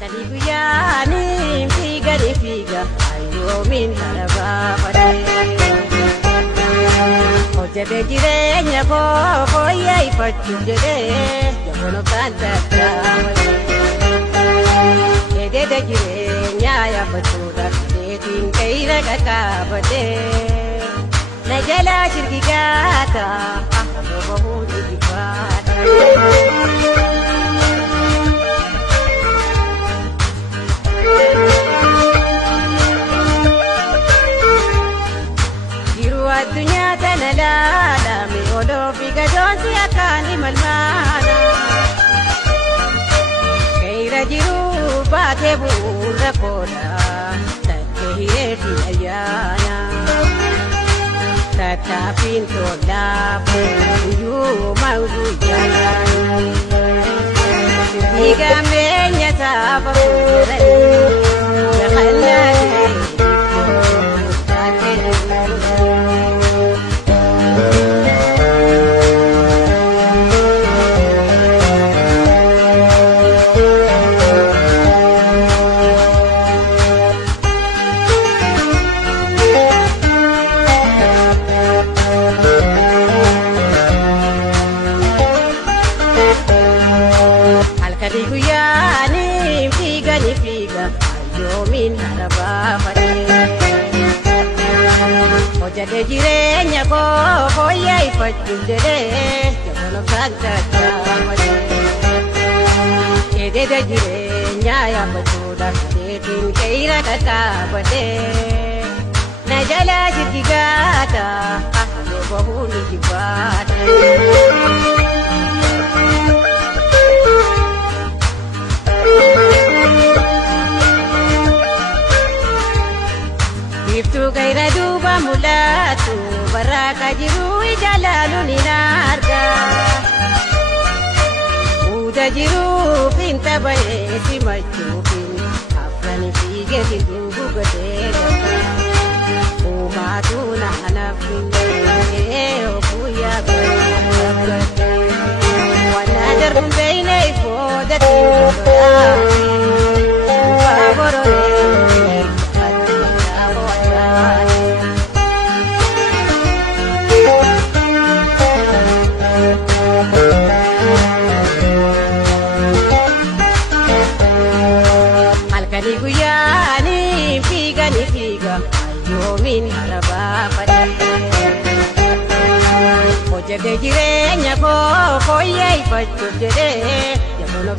Halkanii guyyaanii fiiga ayyoomiin harabaa fadhee hojjete jireenya koo fooyyeffachuuf jedhee jabonotaan tattaamalee eegdee jireenyaa yaabbachuudhaaf deetiin qe'ira qaqqaabadhee na jalaa shirgigaata akka bahuu dhiifaadha. Addunyaa tana laalame oloofi gadoonsi akkaani malmaana keeyra jiru baatee bu'uura kooda tattee hireefi ayyaana tattaaffiin tollaafu guyyuu manguyyaana dhiigameenya saafa fuudhanii gaqannaa halkanii guyyaanii fiiga ayyoomiin harabaa fadhee hojjete jireenya koo fooyyeffachuuf jedhee jabonotaan tattaamalee eegdee jireenyaa yaabbachuudhaaf deetiin qe'ira qaqqaabadhee na jalaa shirgigaata akka bahuu dhiifaadha. Iftuu gaira duuba mul'atu barraaqaa jiru ija laaluun hin arga. Uuda jiruuf hin taphee simachuufin afrani fiigee fiduu gubatee dhabaa. Uumaatu naanaaf finnee ofuu yaabbatee wanna darbuun beeyne ifooda tiiroodhaa baabororee. Halkanii guyyaanii fiiga ayyoomiin harabaa fadhee hojjete jireenya koo fooyyeffachuuf jedhee jabonotaan